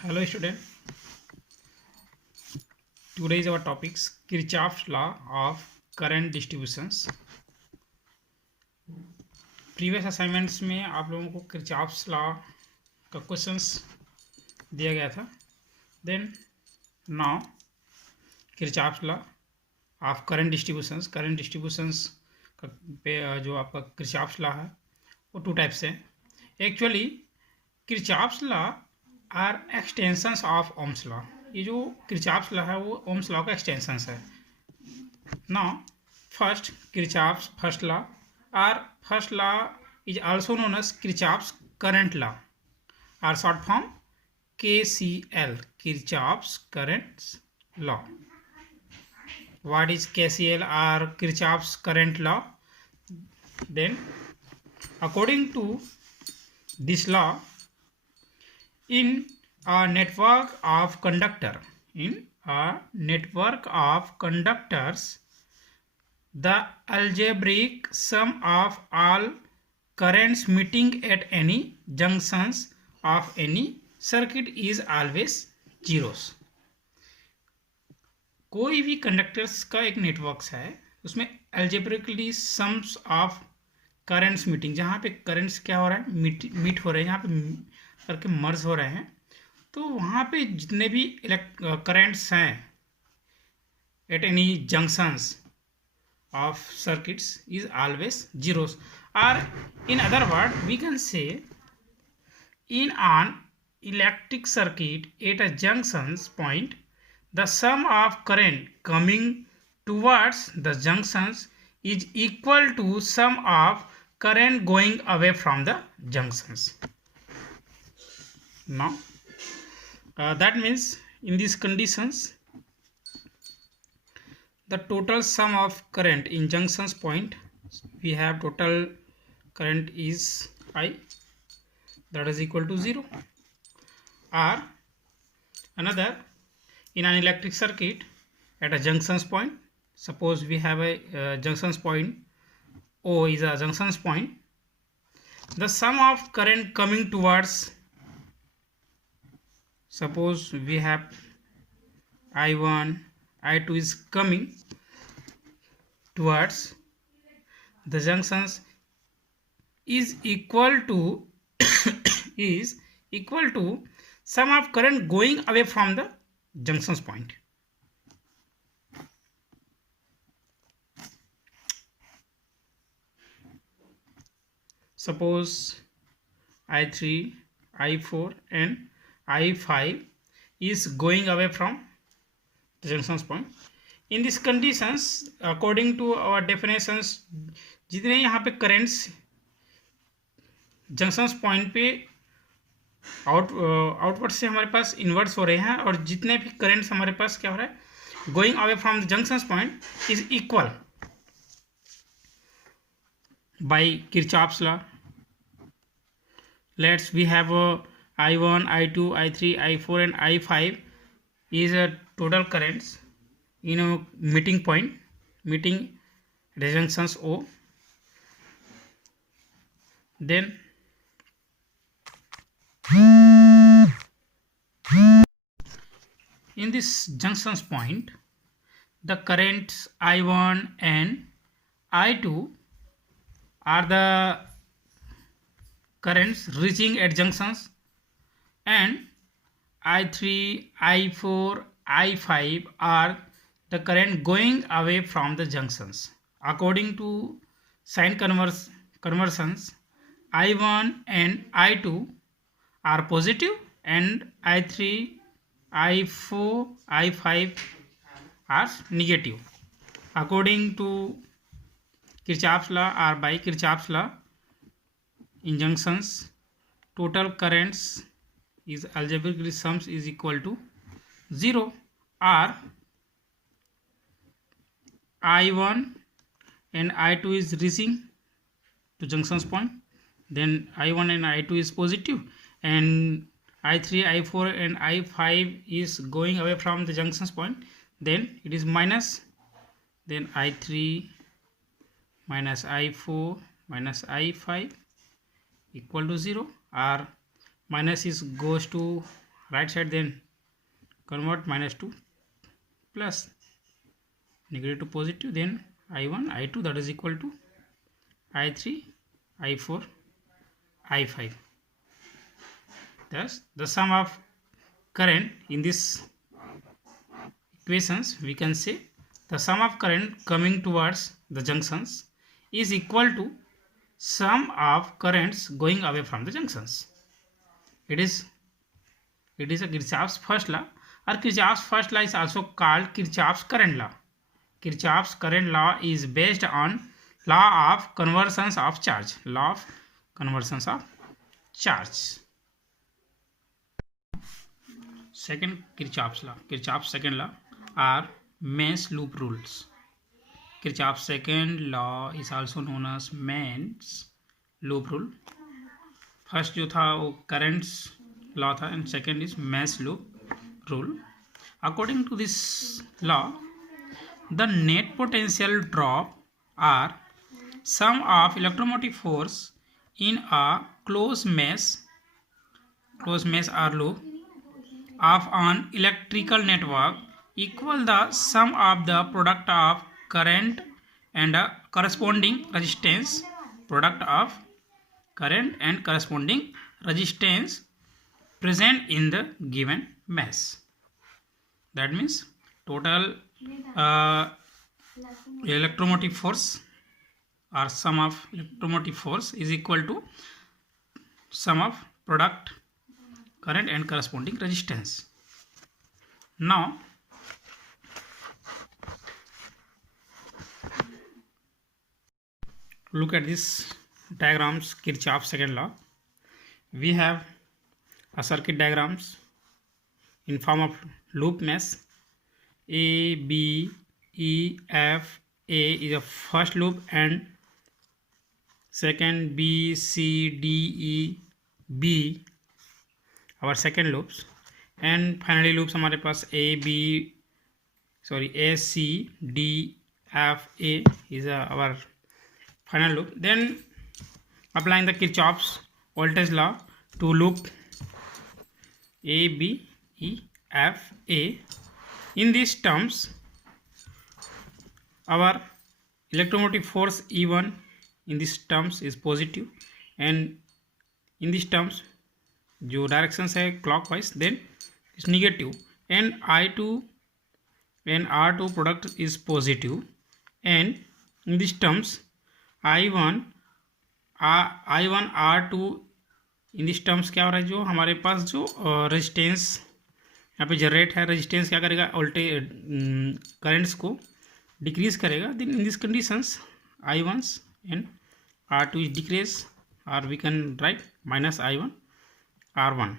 Hello student, today is our topics Kirchhoff's law of current distributions. Previous assignments में आप लोगों को Kirchhoff's law का क्वेश्चंस दिया गया था. Then now Kirchhoff's law of current distributions का पे जो आपका किरचॉफ्स लॉ है वो टू टाइप्स है. Actually Kirchhoff's law are extensions of Ohm's law. ये जो किरचॉफ्स लॉ है वो ओम्स लॉ का एक्सटेंशंस है. Now first Kirchhoff's first law और first law is also known as Kirchhoff's current law or short form KCL, Kirchhoff's current law. What is KCL or Kirchhoff's current law? Then according to this law, in a network of conductors, the algebraic sum of all currents meeting at any junctions of any circuit is always zeros. कोई भी conductors का एक network है उसमें algebraically sums of currents meeting, जहाँ पे currents क्या हो रहा है मीट हो रहे हैं, यहाँ पे करके मर्ज हो रहे हैं, तो वहाँ पे जितने भी करंट्स हैं at any junctions of circuits is always zeros, or in other word we can say in an electric circuit at a junctions point the sum of current coming towards the junctions is equal to sum of current going away from the junctions. Now that means in these conditions the total sum of current in junctions point, we have total current is I, that is equal to 0. Or another, in an electric circuit at a junctions point, suppose we have a junctions point, O is a junctions point, the sum of current coming towards, suppose we have I1, I2 is coming towards the junctions is equal to sum of current going away from the junctions point. Suppose I3, I4 and I5 is going away from the junctions point. In these conditions, according to our definitions, जितने यहाँ पे currents junctions point पे outward से हमारे पास inverse हो रहे हैं, और जितने भी करेंट्स हमारे पास क्या हो रहा है going away from the junctions point is equal by Kirchhoff's law. Let's we have I1, I2, I3, I4 and I5 is a total currents in a meeting point, meeting junctions O. Then in this junctions point the currents I1 and I2 are the currents reaching at junctions, and I3, I4, I5 are the current going away from the junctions. According to sign conversions, I1 and I2 are positive and I3, I4, I5 are negative. According to Kirchhoff's law or by Kirchhoff's law, in junctions total currents is algebraically sums is equal to 0, or I1 and I2 is reaching to junctions point, then I1 and I2 is positive, and I3, I4 and I5 is going away from the junctions point, then it is minus, then I3 minus I4 minus I5 equal to 0, or minus is goes to right side, then convert minus to plus, negative to positive, then I1 I2 that is equal to I3 I4 I5. Thus the sum of current in this equations, we can say the sum of current coming towards the junctions is equal to sum of currents going away from the junctions. It is a Kirchhoff's first law, or Kirchhoff's first law is also called Kirchhoff's current law. Kirchhoff's current law is based on law of conversions of charge. Law of conversions of charge. Second Kirchhoff's law. Kirchhoff's second law are Mains loop rules. Kirchhoff's second law is also known as Mains loop rule. First जो था वो currents law था and second is mesh loop rule. According to this law, the net potential drop are sum of electromotive force in a close mesh or loop of an electrical network equal the sum of the product of current and corresponding resistance, product of current and corresponding resistance present in the given mesh. That means total electromotive force or sum of electromotive force is equal to sum of product current and corresponding resistance. Now look at this diagrams, Kirchhoff's second law. We have a circuit diagrams in form of loop mesh. A, B, E, F, A is a first loop and second B, C, D, E, B our second loops, and finally loops हमारे पास A, C, D, F, A is our final loop. Then applying the Kirchhoff's voltage law to loop A, B, E, F, A. In these terms, our electromotive force E1 in these terms is positive, and in these terms जो direction है clockwise, then it's negative, and I2 and R2 product is positive, and in these terms I1 R2 in this terms क्या हो रहा है, जो हमारे पास जो resistance यहाँ पे जनरेट है, रेजिस्टेंस क्या करेगा, वोल्टेज करंट्स को डिक्रीज करेगा. Then in this conditions I1 and R2 is decrease, और we can write minus I1 R1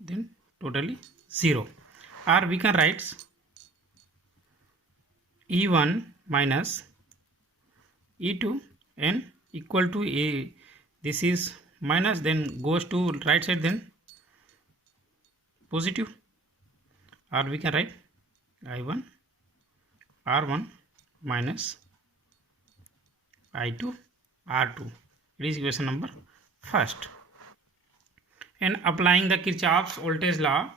then totally 0, or we can write E1 minus E2 and equal to A. This is minus, then goes to right side, then positive, or we can write I1 R1 minus I2 R2. It is equation number first. And applying the Kirchhoff's voltage law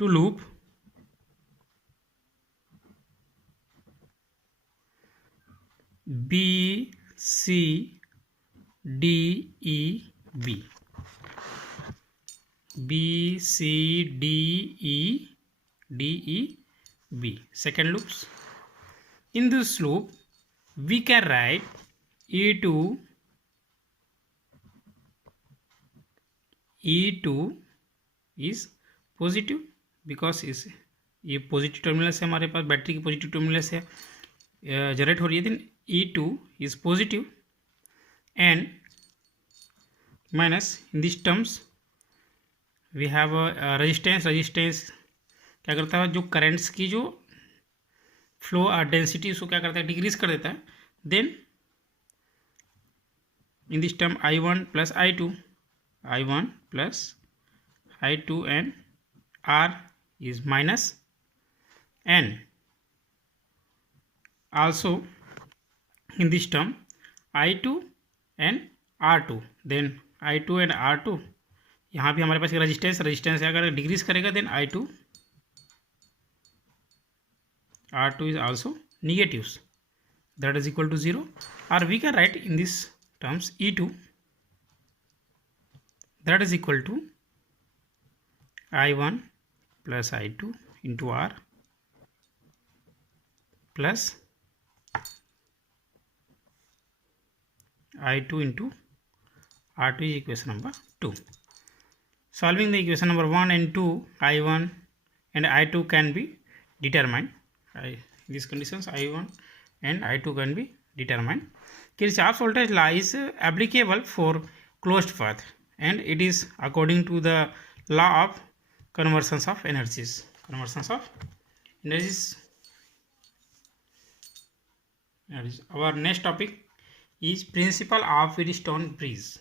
to loop B, C, D, E, B. B, C, D, E, D, E, B. Second loops. In this loop, we can write E2 is positive, because इस ये positive terminal से हमारे पास battery की positive terminal से generate हो रही है. Then E2 is positive and minus in this terms we have resistance क्या करता है, जो करंट्स की जो फ्लो और डेंसिटी उसको क्या करता है, डिक्रीज कर देता है. Then in this term I1 plus I2 and R is minus, and also in this term I2 and R2, then I2 and R2 यहाँ भी हमारे पास एक रेजिस्टेंस है, अगर डिक्रीज करेगा then R2 is also negatives, that is equal to 0, or we can write in this terms E2 that is equal to I1 plus I2 into R plus I2 into R2 is equation number 2. Solving the equation number 1 and 2, I1 and I2 can be determined. In these conditions, I1 and I2 can be determined. Kirchhoff's voltage law is applicable for closed path, and it is according to the law of conversions of energies. Our next topic is principle of Wheatstone bridge.